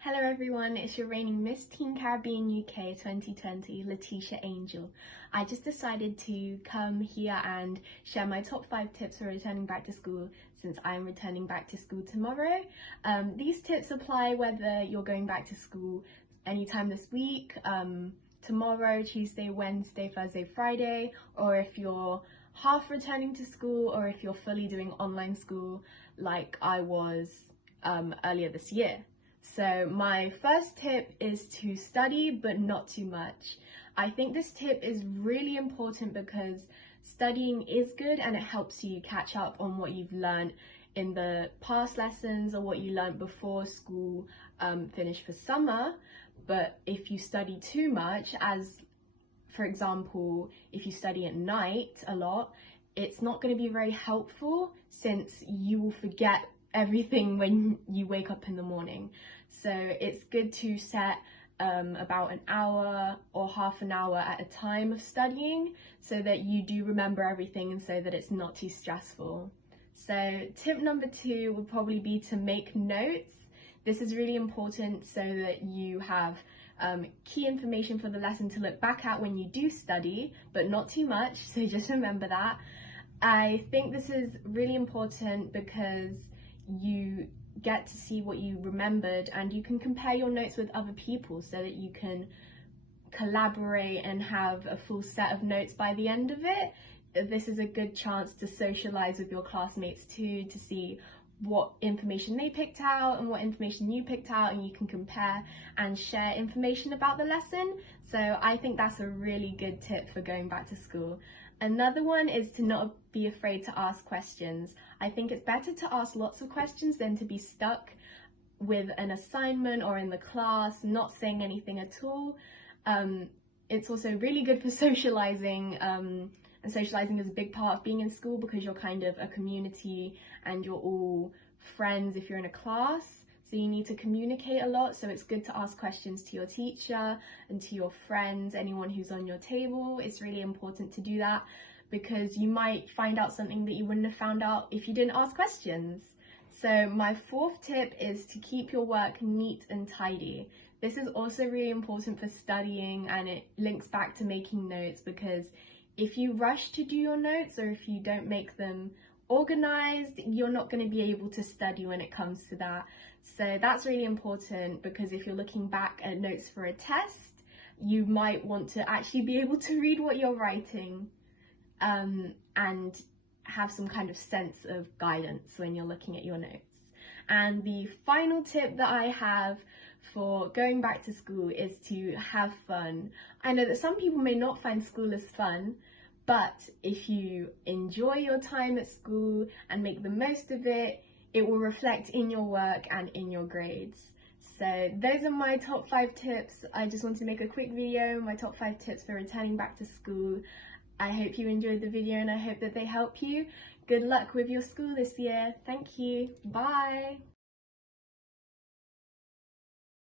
Hello everyone, it's your reigning Miss Teen Caribbean UK 2020, Laetitia Angell. I just decided to come here and share my top 5 tips for returning back to school since I'm returning back to school tomorrow. These tips apply whether you're going back to school anytime this week, tomorrow, Tuesday, Wednesday, Thursday, Friday, or if you're half returning to school or if you're fully doing online school like I was earlier this year. So my first tip is to study, but not too much. I think this tip is really important because studying is good and it helps you catch up on what you've learned in the past lessons or what you learned before school finished for summer. But if you study too much, as for example, if you study at night a lot, it's not going to be very helpful since you will forget everything when you wake up in the morning. So it's good to set about an hour or half an hour at a time of studying so that you do remember everything and so that it's not too stressful. So tip number 2 would probably be to make notes. This is really important so that you have key information for the lesson to look back at when you do study, but not too much, so just remember that. I think this is really important because you get to see what you remembered and you can compare your notes with other people so that you can collaborate and have a full set of notes by the end of it. This is a good chance to socialize with your classmates too, to see what information they picked out and what information you picked out, and you can compare and share information about the lesson. So I think that's a really good tip for going back to school. Another one is to not be afraid to ask questions. I think it's better to ask lots of questions than to be stuck with an assignment or in the class not saying anything at all. It's also really good for socializing, and socializing is a big part of being in school because you're kind of a community and you're all friends if you're in a class. So you need to communicate a lot, so it's good to ask questions to your teacher and to your friends, anyone who's on your table. It's really important to do that because you might find out something that you wouldn't have found out if you didn't ask questions. So my 4th tip is to keep your work neat and tidy. This is also really important for studying, and it links back to making notes, because if you rush to do your notes or if you don't make them organized, you're not going to be able to study when it comes to that. So that's really important, because if you're looking back at notes for a test, you might want to actually be able to read what you're writing and have some kind of sense of guidance when you're looking at your notes. And the final tip that I have for going back to school is to have fun. I know that some people may not find school as fun, but if you enjoy your time at school and make the most of it, it will reflect in your work and in your grades. So those are my top 5 tips. I just wanted to make a quick video, my top 5 tips for returning back to school. I hope you enjoyed the video and I hope that they help you. Good luck with your school this year. Thank you. Bye.